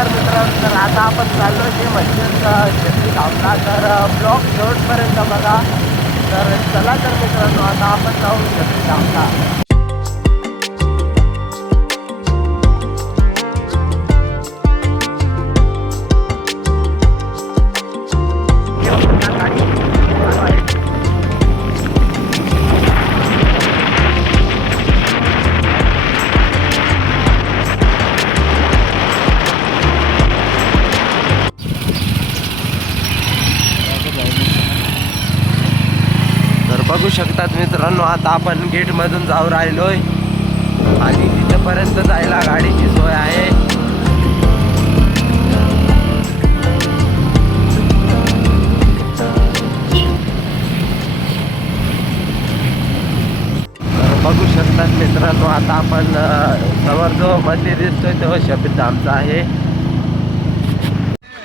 नमस्कार मित्रांनो तर आता आपण चाललो आहे मच्छरचा शेती धावला तर ब्लॉक शेवटपर्यंत बघा. तर चला तर मित्रांनो आता आपण जाऊ शेती धावला बघू शकतात मित्रांनो आता आपण गेटमधून जाऊ राहिलोय. आणि तिथपर्यंत जायला गाडीची सोय आहे. बघू शकतात मित्रांनो आता आपण समोर जो मंदिर दिसतोय तो शबीरधामचा आहे.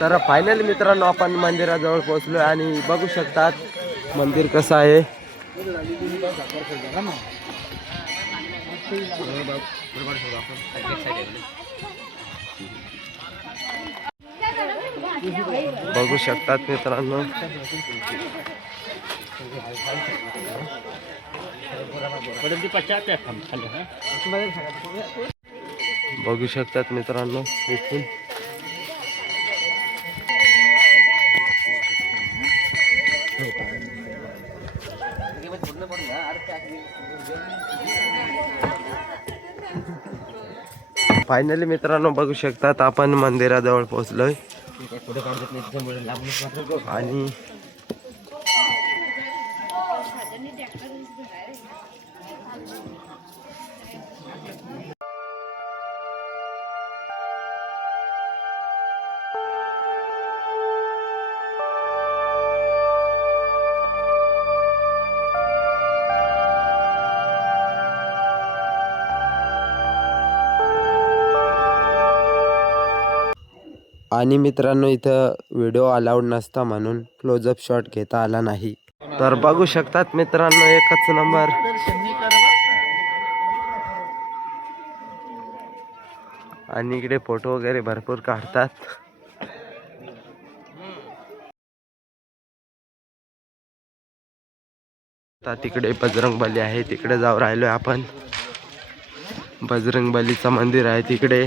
तर फायनल मित्रांनो आपण मंदिराजवळ पोहोचलो आणि बघू शकतात मंदिर कसं आहे. बघू शकतात मित्रांनो बघू शकतात मित्रांनो इथून फायनली मित्रांनो बघू शकतात आपण मंदिराजवळ पोहोचलोय. आणि आणि मित्रांनो इथं व्हिडिओ अलाउड नसता म्हणून क्लोजअप शॉट घेता आला नाही. तर बघू शकतात मित्रांनो एकच नंबर आणि इकडे फोटो वगैरे भरपूर काढतात. आता तिकडे बजरंग बली आहे तिकडे जाऊ राहिलोय आपण. बजरंग बलीचं मंदिर आहे तिकडे.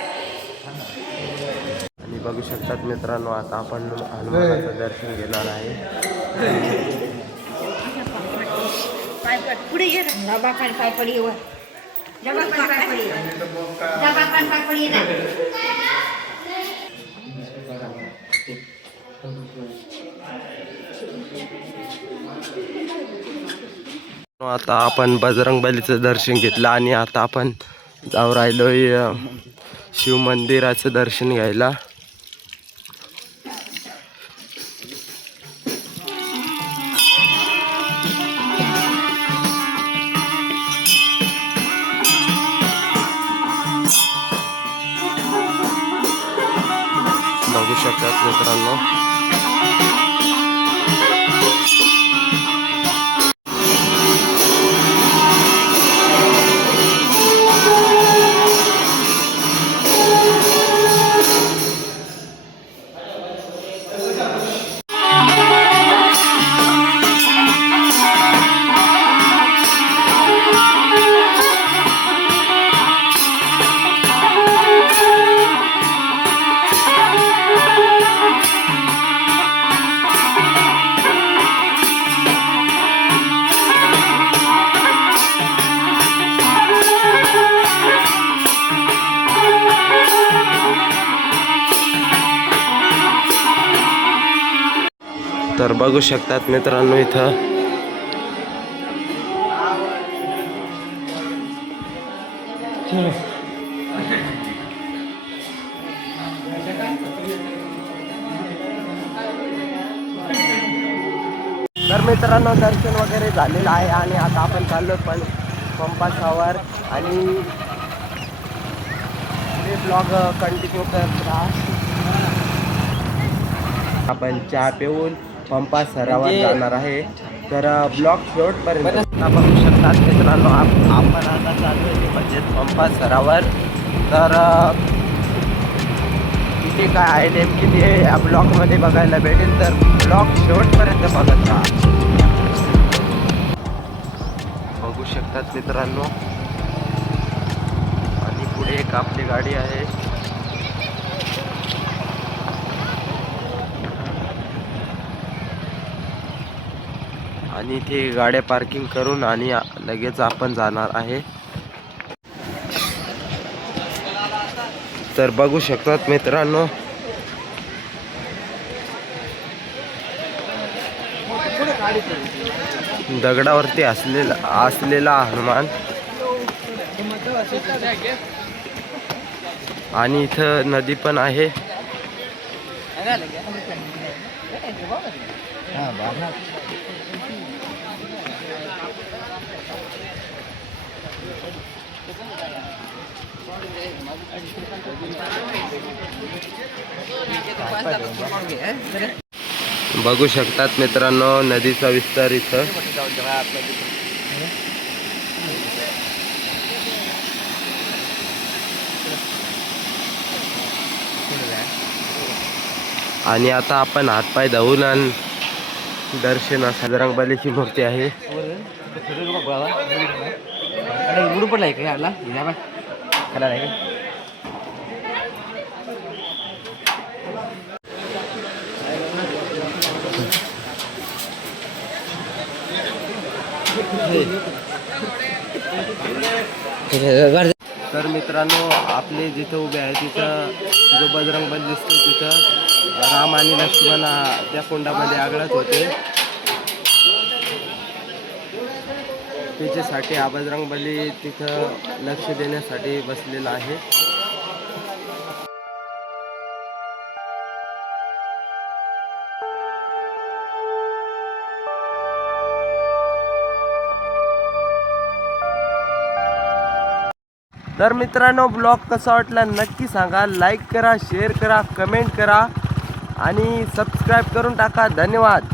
आणि बघू शकतात मित्रांनो आता आपण हनुमानाचं दर्शन घेणार आहे. पुढे ये पडी वर. पडी पडी ना. आता आपण बजरंग बलीचं दर्शन घेतलं आणि आता आपण जाऊ राहिलोय शिवमंदिराचं शिव दर्शन घ्यायला. बघू शकतात मित्रांनो. तर बघू शकतात मित्रांनो इथं. तर मित्रांनो दर्शन वगैरे झालेलं आहे आणि आता आपण चाललो पण पंपासावर आणि ब्लॉग कंटिन्यू uh, करत राहा. आपण चहा पिऊन पंपा सरावर जाणार आहे. तर ब्लॉग शेवटपर्यंत. बघू शकतात मित्रांनो आप- आपण आता चाललो म्हणजेच पंपा सरावर तर तिथे काय आहे नेमकी ते या ब्लॉगमध्ये बघायला भेटेल. तर ब्लॉग शेवटपर्यंत बघत राहा. बघू शकतात मित्रांनो. आणि पुढे एक आपली गाडी आहे. आणि इथे गाड्या पार्किंग करून आणि लगेच आपण जाणार आहे. तर बघू शकतात मित्रांनो. दगडावरती असलेला असलेला हनुमान. आणि इथं नदी पण आहे. बघू शकतात मित्रांनो नदीचा विस्तार इथं. आणि आता आपण हातपाय धुवून आणि दर्शनास बजरंगबलीची मूर्ती आहे. उडू पडलाय का याला. हिरा बा. खरा आहे का तर मित्रांनो आपले जिथं उभे आहे तिथं जो बजरंगबली दिसतो तिथं राम आणि लक्ष्मण त्या कुंडामध्ये आगळत होते. त्याच्यासाठी आबजरंग बली तिथं लक्ष देण्यासाठी बसलेला आहे. तर मित्रांनो ब्लॉग कसा वाटला नक्की सांगा. लाईक करा शेअर करा कमेंट करा. आणि सबस्क्राईब करून टाका. धन्यवाद.